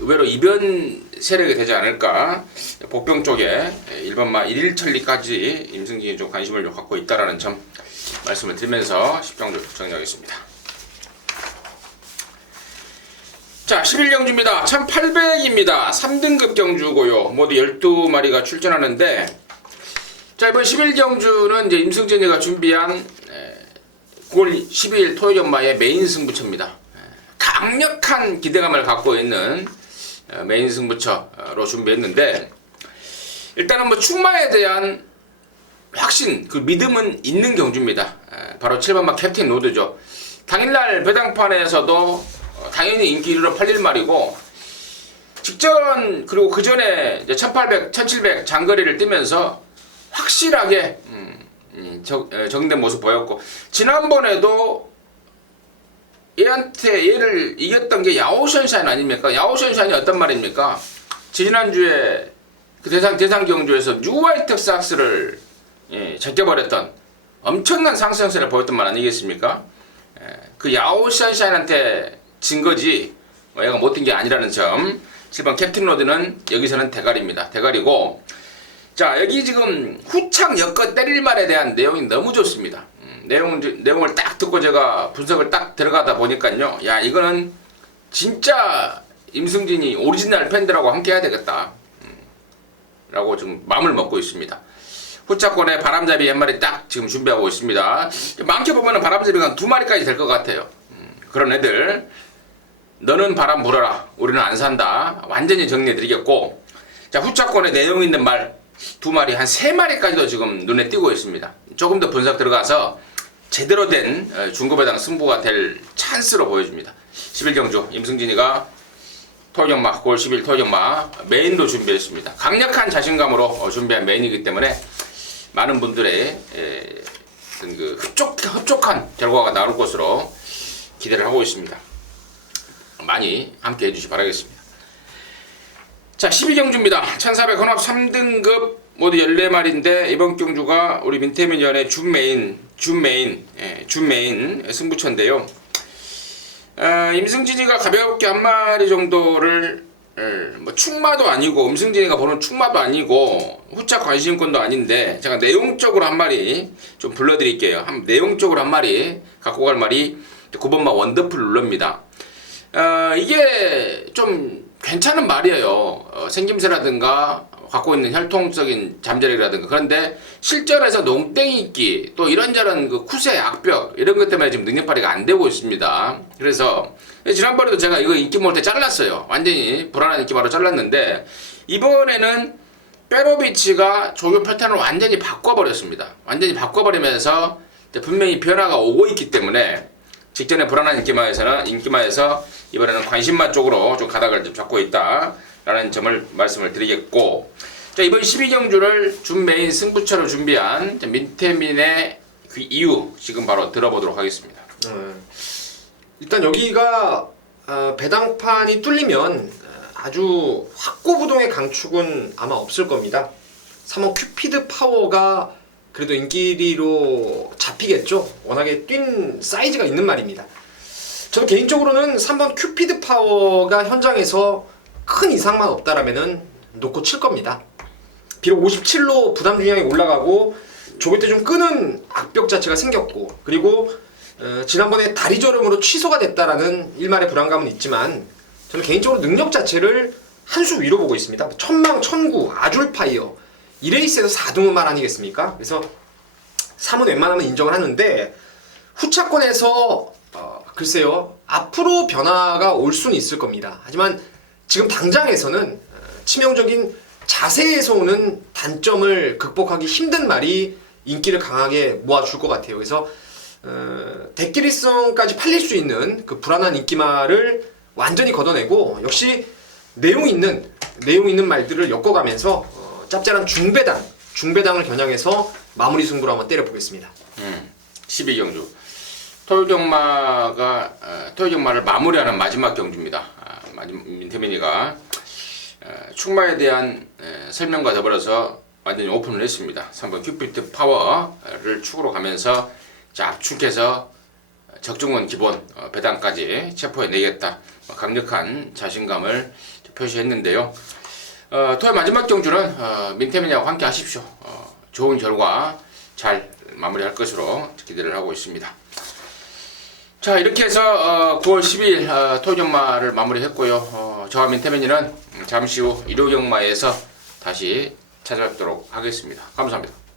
의외로 이변 세력이 되지 않을까. 복병 쪽에 1번마 1일천리까지 임승진이 좀 관심을 좀 갖고 있다라는 점 말씀을 드리면서 10경주 정리하겠습니다. 자, 11경주입니다. 1800입니다. 3등급 경주고요. 모두 12마리가 출전하는데, 자, 이번 11경주는 이제 임승진이가 준비한 9월 12일 토요일 연마의 메인 승부처입니다. 강력한 기대감을 갖고 있는 메인 승부처로 준비했는데, 일단은 뭐 충마에 대한 확신, 그 믿음은 있는 경주입니다. 바로 7번마 캡틴 로드죠. 당일날 배당판에서도 당연히 인기 1위로 팔릴 말이고, 직전 그리고 그 전에 1800, 1700 장거리를 뛰면서 확실하게 적응된 모습 보였고, 지난번에도 얘를 이겼던 게 야오션샤인 아닙니까? 야오션샤인이 어떤 말입니까? 지난주에 그 대상 경주에서 뉴화이트 삭스를 제껴버렸던 엄청난 상승세를 보였던 말 아니겠습니까? 그 야오션샤인한테 진 거지 얘가 못 뛴 게 아니라는 점. 7번 캡틴 로드는 여기서는 대가리입니다. 대가리고, 자, 여기 지금 후창 엮어 때릴 말에 대한 내용이 너무 좋습니다. 내용을 딱 듣고 제가 분석을 딱 들어가다 보니까요, 야, 이거는 진짜 임승진이 오리지널 팬들하고 함께 해야 되겠다 라고 좀 마음을 먹고 있습니다. 후차권에 바람잡이 한 마리 딱 지금 준비하고 있습니다. 많게 보면은 바람잡이가 2마리까지 될 것 같아요. 그런 애들, 너는 바람 불어라, 우리는 안 산다, 완전히 정리해드리겠고, 자, 후차권에 내용 있는 말 2마리, 한 3마리까지도 지금 눈에 띄고 있습니다. 조금 더 분석 들어가서 제대로 된 중고배당 승부가 될 찬스로 보여집니다. 11경주 임승진이가 토요경마, 9월 10일 토요경마 메인도 준비했습니다. 강력한 자신감으로 준비한 메인이기 때문에 많은 분들의 그 흡족한 결과가 나올 것으로 기대를 하고 있습니다. 많이 함께 해주시기 바라겠습니다. 자, 12경주입니다. 1400 혼합 3등급 모두 14마리인데 이번 경주가 우리 민태민 연의 준 메인 승부처인데요. 임승진이가 가볍게 한 마리 정도를 뭐 충마도 아니고, 임승진이가 보는 충마도 아니고 후차 관심권도 아닌데, 제가 내용적으로 한 마리 좀 불러드릴게요. 내용적으로 한 마리 갖고 갈 말이 9번마 원더풀 룰러입니다. 이게 좀 괜찮은 말이에요. 생김새라든가 갖고 있는 혈통적인 잠재력이라든가. 그런데 실전에서 농땡이끼 또 이런저런 그 쿠세, 악벽 이런 것 때문에 지금 능력 발휘가 안 되고 있습니다. 그래서 지난번에도 제가 이거 인기 모을 때 잘랐어요. 완전히 불안한 인기 바로 잘랐는데, 이번에는 페로비치가 조교 패턴을 완전히 바꿔버렸습니다. 완전히 바꿔버리면서 분명히 변화가 오고 있기 때문에 직전에 불안한 인기마에서 이번에는 관심마 쪽으로 좀 가닥을 좀 잡고 있다라는 점을 말씀을 드리겠고, 자, 이번 12경주를 준 메인 승부처로 준비한 민태민의 그 이유 지금 바로 들어보도록 하겠습니다. 일단 여기가 배당판이 뚫리면 아주 확고부동의 강축은 아마 없을 겁니다. 3번 큐피드 파워가 그래도 인기리로 잡히겠죠. 워낙에 뛴 사이즈가 있는 말입니다. 저는 개인적으로는 3번 큐피드 파워가 현장에서 큰 이상만 없다라면은 놓고 칠 겁니다. 비록 57로 부담 중량이 올라가고 조개 때 좀 끄는 악벽 자체가 생겼고, 그리고 지난번에 다리 저름으로 취소가 됐다라는 일말의 불안감은 있지만 저는 개인적으로 능력 자체를 한 수 위로 보고 있습니다. 천망, 천구, 아줄파이어 이 레이스에서 4등은 말 아니겠습니까? 그래서 3은 웬만하면 인정을 하는데 후차권에서 글쎄요, 앞으로 변화가 올 수는 있을 겁니다. 하지만 지금 당장에서는 치명적인 자세에서 오는 단점을 극복하기 힘든 말이 인기를 강하게 모아줄 것 같아요. 그래서 대끼리성까지 팔릴 수 있는 그 불안한 인기말을 완전히 걷어내고, 역시 내용 있는 말들을 엮어가면서 짭짤한 중배당을 겨냥해서 마무리 승부로 한번 때려보겠습니다. 12경주 토요경마를 마무리하는 마지막 경주입니다. 민태민이가 축마에 대한 설명과 더불어서 완전히 오픈을 했습니다. 3번 큐피드 파워를 축으로 가면서 압축해서 적중원 기본 배당까지 체포해내겠다, 강력한 자신감을 표시했는데요. 토요 마지막 경주는 민태민이와 함께 하십시오. 좋은 결과 잘 마무리할 것으로 기대를 하고 있습니다. 자, 이렇게 해서 9월 12일 토요경마를 마무리했고요. 저와 민태민이는 잠시 후 일요경마에서 다시 찾아뵙도록 하겠습니다. 감사합니다.